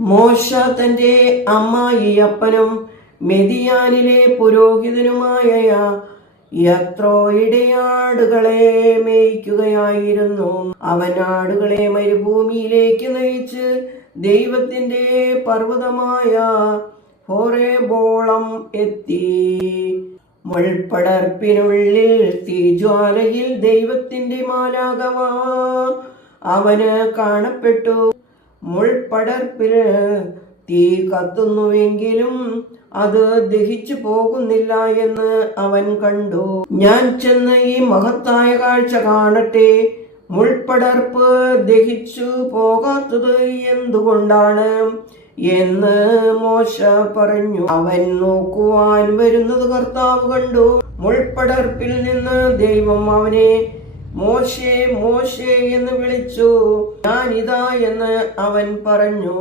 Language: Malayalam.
മോശ തന്റെ അമ്മായിയപ്പനും മെദിയാനിലെ പുരോഹിതനുമായ യത്രോയുടെ ആടുകളെ മേയ്ക്കുകയായിരുന്നു. അവൻ ആടുകളെ മരുഭൂമിയിലേക്ക് നയിച്ച് ദൈവത്തിന്റെ പർവ്വതമായ ഹോറേബോളം എത്തി. മുൾപ്പടർപ്പിനുള്ളിൽ തീജ്വാലയിൽ ദൈവത്തിന്റെ മാലാഖ അവന് കാണപ്പെട്ടു. മുൾപ്പടർപ്പിൽ തീ കത്തുന്നുവെങ്കിലും അത് ദഹിച്ചു പോകുന്നില്ല എന്ന് അവൻ കണ്ടു. ഞാൻ ചെന്ന് ഈ മഹത്തായ കാഴ്ച കാണട്ടെ, മുൾപ്പടർപ്പ് ദഹിച്ചു പോകാത്തത് എന്തുകൊണ്ടാണ് എന്ന് മോശ പറഞ്ഞു. അവൻ നോക്കുവാൻ വരുന്നത് കർത്താവ് കണ്ടു. മുൾപ്പടർപ്പിൽ നിന്ന് ദൈവം അവനെ മോശേ മോശേ എന്ന് വിളിച്ചു. ഞാനിതാ എന്ന് അവൻ പറഞ്ഞു.